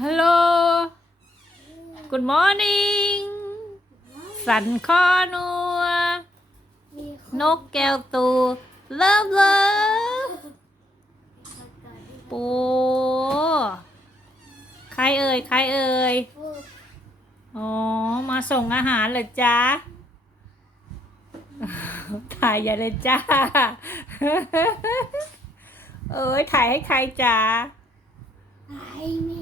ฮัลโหล Good morning สันคอนัวนกแก้วตูเลิฟเลิฟปูใครเอ่ย ใครเอ่ย อ๋อ มาส่งอาหารเหรอจ๊ะ ถ่ายอย่าเลยจ้า เอ้ย ถ่ายให้ใครจ๊ะไอ้นี่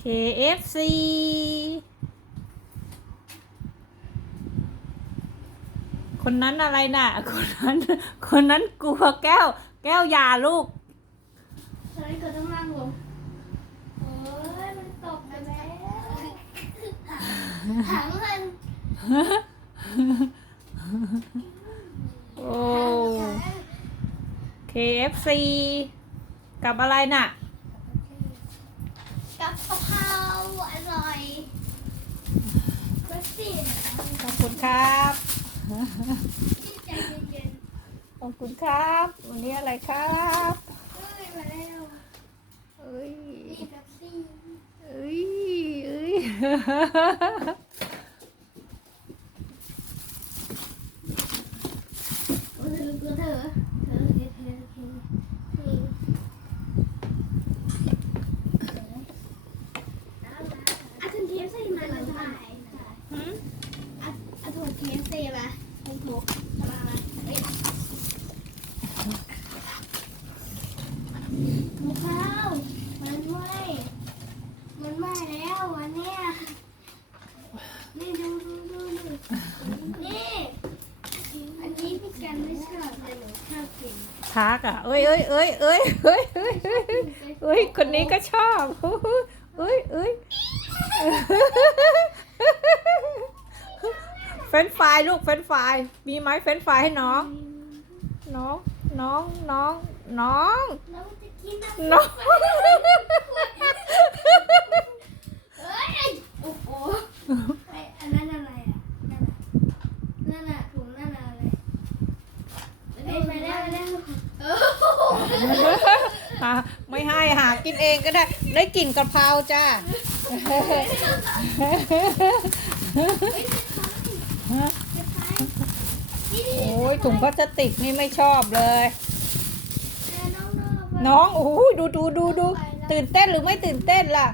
KFC คนนั้นอะไรน่ะ คนนั้น คนนั้นกลัวแก้ว แก้วยาลูกตอนนี้ก็ต้องนั่งลงโอ้ยมันตกไปแล้วถังมัน โอ้ KFC กับอะไรน่ะ กับกะเพราอร่อยก็สิขอบคุณครับที่ใจเย็นขอบคุณครับ วันนี้อะไรครับๆเอ้ยมาแล้วเอ้ยนี่กับซี่ เอ้ยเอ้ย โอ้ยลืมตัวเธอเธอเธอเธอเธอนี่อาจารย์เทียบใส่มาเลยถ่าย หืม อะอะถูก เทสเซมาถูกมาเอ้ยข้าวมันไหมมันไหม้แล้ววันเนี้ยนี่ดูดูดูดูนี่ อันนี้พี่กันไม่ชอบแต่หนูชอบกินทักอะเอ้ยเอ้ยเอ้ยเอ้ยเอ้ยเอ้ยเอ้ยเอ้ยคนนี้ก็ชอบเอ้ยเอ้ย เฟรนช์ฟรายลูกเฟรนช์ฟรายมีไหมเฟรนช์ฟรายให้น้อง น้องน้องน้องน้องแล้วมันจะกินอะน้องเอ้ยโอ้โหไออันนั้นอะไรอะนั่นน่ะนั่นน่ะถุงนั่นน่ะอะไรเอ้ยมาแล้วมาแล้วโอ้โหอะไม่ให้หากินเองก็ได้ ได้กลิ่นกะเพราจ้านี่นี่ โอ้ยถุงพลาสติกนี่ไม่ชอบเลยน้องๆน้องโอ้ยดูดูดูดูตื่นเต้นหรือไม่ตื่นเต้นล่ะ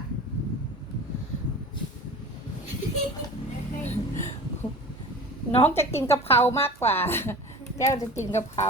น้องจะกินกะเพรามากกว่า แก้วจะกินกะเพรา